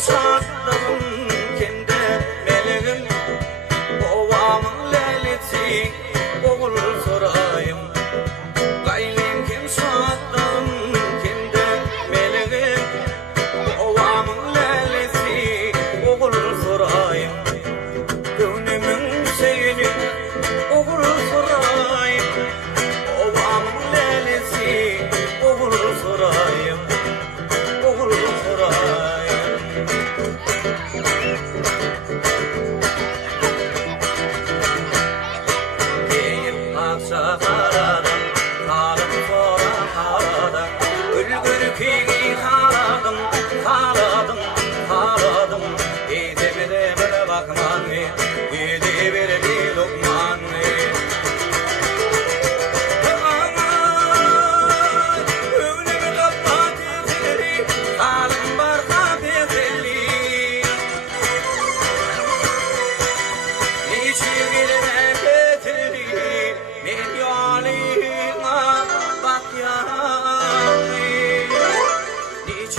sattım kendi meleğim, babamın lelesi oğul sorayım. Gaylım kim sattım kendi meleğim, babamın lelesi oğul sorayım. Gönlümün seyini oğul sorayım, babamın lelesi oğul sorayım. Oğul sorayım. Deyip aksa karadım, kalım sonra karadım, ülgür kegi karadım, karadım, karadım. Gide bir de bir bakman mı, gide bir lokman mı?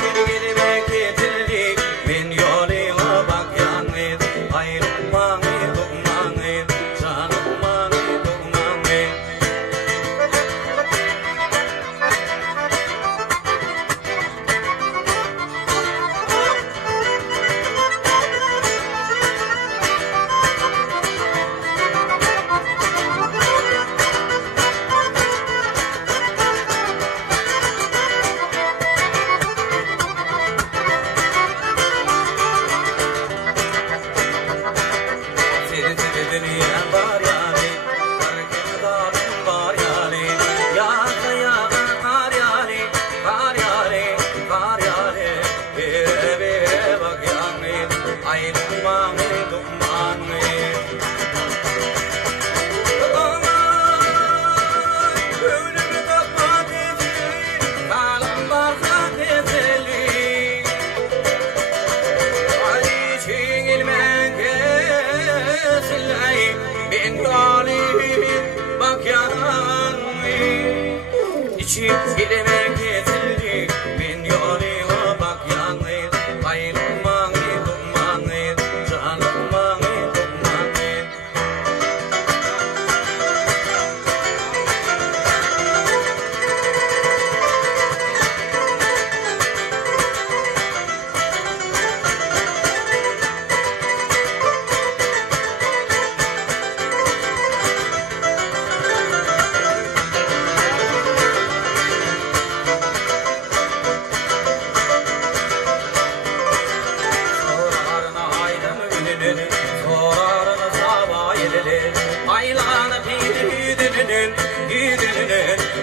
Gideme getirdi ben yoluma bak yanı, ayrılmanı durmanı, canılmanı durmanı.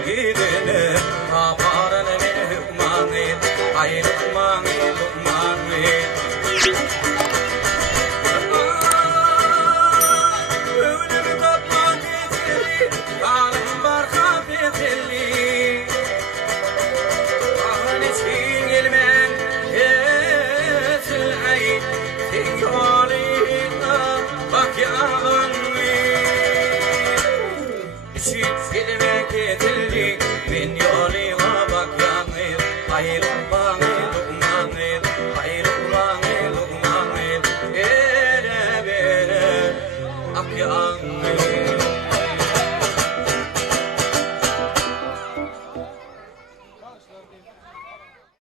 Gidene kaparane hükmane, ayrılmane hükmane. Ölümü kapma getiri, kalım barka beteli. Ahın için gelmen yetilay, tek yoluna bak yağın. Gideme getirdi ben yoluma bak yanı, ayrılmanı durmanı, ayrılmanı durmanı. Ele bere ak yanı.